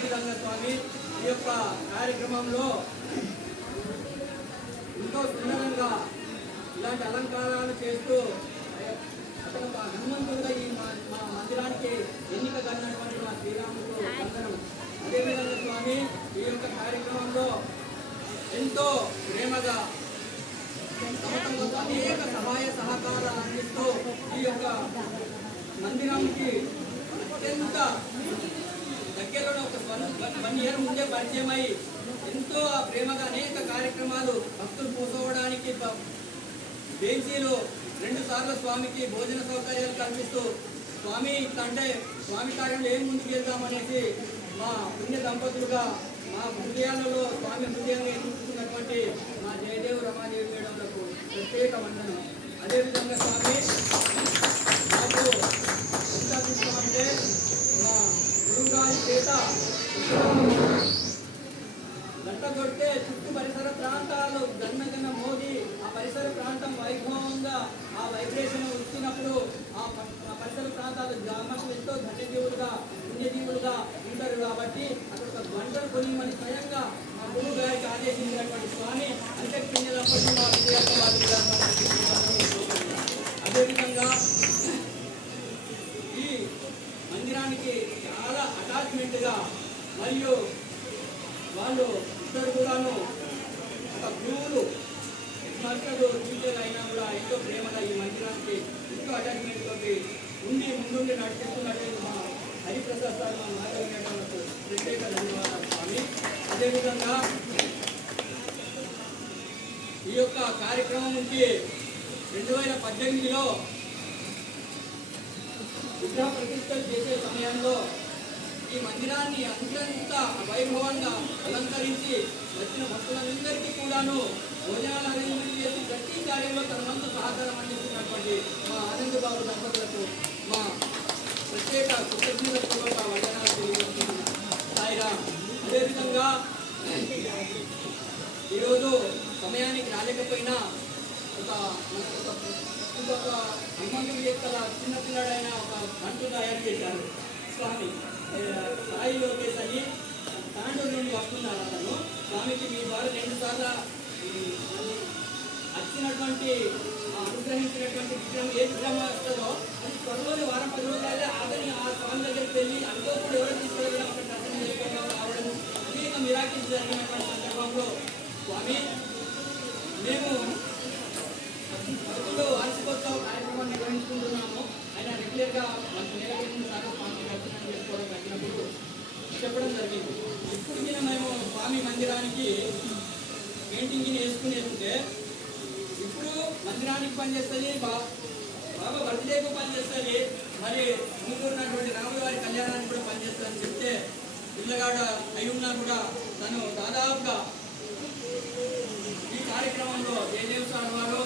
అదేవిధంగా స్వామి ఈ యొక్క కార్యక్రమంలో ఎంతో సుందరంగా ఇలాంటి అలంకారాలు చేస్తూ అతను ఒక హనుమంతుడుగా ఈ మా మా మందిరానికి ఎన్నిక కన్నటువంటి మా శ్రీరాముడు అందరం. అదేవిధంగా స్వామి ఈ యొక్క కార్యక్రమంలో ఎంతో ప్రేమగా అనేక సహాయ సహకారాలు అందిస్తూ ఈ యొక్క మందిరానికి అత్యంత దగ్గరలో ఒక వన్ వన్ ఇయర్ ముందే పరిచయం అయి ఎంతో ప్రేమగా అనేక కార్యక్రమాలు భక్తులు కూర్చోవడానికి బ- బెంచీలు రెండు సార్లు స్వామికి భోజన సౌకర్యాలు కల్పిస్తూ స్వామి అంటే స్వామి కార్యంలో ఏం ముందుకు వెళ్దామనేసి మా పుణ్య దంపతులుగా మా హృదయాలలో స్వామి హృదయంగా ఎన్నుకున్నటువంటి మా జయదేవ్ రమాదేవి మేడంలకు ప్రత్యేక వందనం. అదేవిధంగా స్వామి గంట కొడితే చుట్టూ పరిసర ప్రాంతాలు గన్నగన్న మోదీ ఆ పరిసర ప్రాంతం వైభవంగా ఆ వైబ్రేషన్ వచ్చినప్పుడు ఆ ప- ఆ పరిసర ప్రాంతాల గ్రామస్తులు ఎంతో ధన్యజీవులుగా పుణ్యజీవులుగా ఉంటారు కాబట్టి అక్కడ ఒక గంటలు కొనిమని స్వయంగా మా గురువు గారికి ఆదేశించినటువంటి స్వామి అంటే పుణ్యదంపతులు మా అదేవిధంగా ఈ మందిరానికి చాలా అటాచ్మెంట్గా మరియు వాళ్ళు ఇద్దరు కూడాను ఒక గురువులు మాస్టర్లు టీచర్ అయినా కూడా ఎంతో ప్రేమగా ఈ మందిరానికి ఎంతో అటాచ్మెంట్ తోటి ఉండి ముందుండి నడిపిస్తున్నట్టు మా హరిప్రసాద్ సార్ మా మాధవి మేడంలకు ప్రత్యేక ధన్యవాదాలు స్వామి. అదేవిధంగా ఈ యొక్క కార్యక్రమంకి రెండు వేల పద్దెనిమిదిలో విగ్రహ ప్రతిష్టలు చేసే సమయంలో ఈ మందిరాన్ని అత్యంత వైభవంగా అలంకరించి వచ్చిన భక్తులందరికీ కూడాను భోజనాలు అరేంజ్మెంట్ చేసి ప్రతి కార్యంలో తన వంతు సహకారం అందిస్తున్నటువంటి మా ఆనంద్ బాబు దంపతులకు మా ప్రత్యేక కృతజ్ఞతపూర్వక వందనాలు తెలియజేస్తున్నాను. సాయిరామ్ అదేవిధంగా ఈరోజు సమయానికి రాలేకపోయినా ఒక ఒక ఇంకొక హనుమంతుడి యొక్క చిన్న పిల్లాడైన ఒక బంటు తయారు చేశారు. సాయి లోకేష్ అని తాండూరు నుండి వస్తున్నారు అతను స్వామికి మీ వారు రెండు సార్లు వచ్చినటువంటి అనుగ్రహించినటువంటి విగ్రహం ఏ విగ్రహం వస్తుందో అది త్వరలోని వారం పది రోజులైతే అతని ఆ స్వామి దగ్గరికి వెళ్ళి అనుకోకుండా ఎవరు తీసుకెళ్ళడం అక్కడ దర్శనం చేసుకోవడం రావడం అనేక మిరాకిల్స్ జరిగినటువంటి సందర్భంలో స్వామి మేము పదకొండో వార్షికోత్సవ కార్యక్రమాన్ని నిర్వహించుకుంటున్నాము ఆయన రెగ్యులర్గా చెప్పడం జరిగింది. ఇప్పటికీ మేము స్వామి మందిరానికి పెయింటింగ్ వేసుకునే ఉంటే ఇప్పుడు మందిరానికి పనిచేస్తుంది బా బాబా బర్త్డేకు పనిచేస్తుంది మరి ముందున్నటువంటి రాముల వారి కళ్యాణానికి కూడా పనిచేస్తుందని చెప్తే పిల్లగాడ అయ్యున్నా కూడా తను దాదాపుగా ఈ కార్యక్రమంలో జయదేవ్ సార్ వారు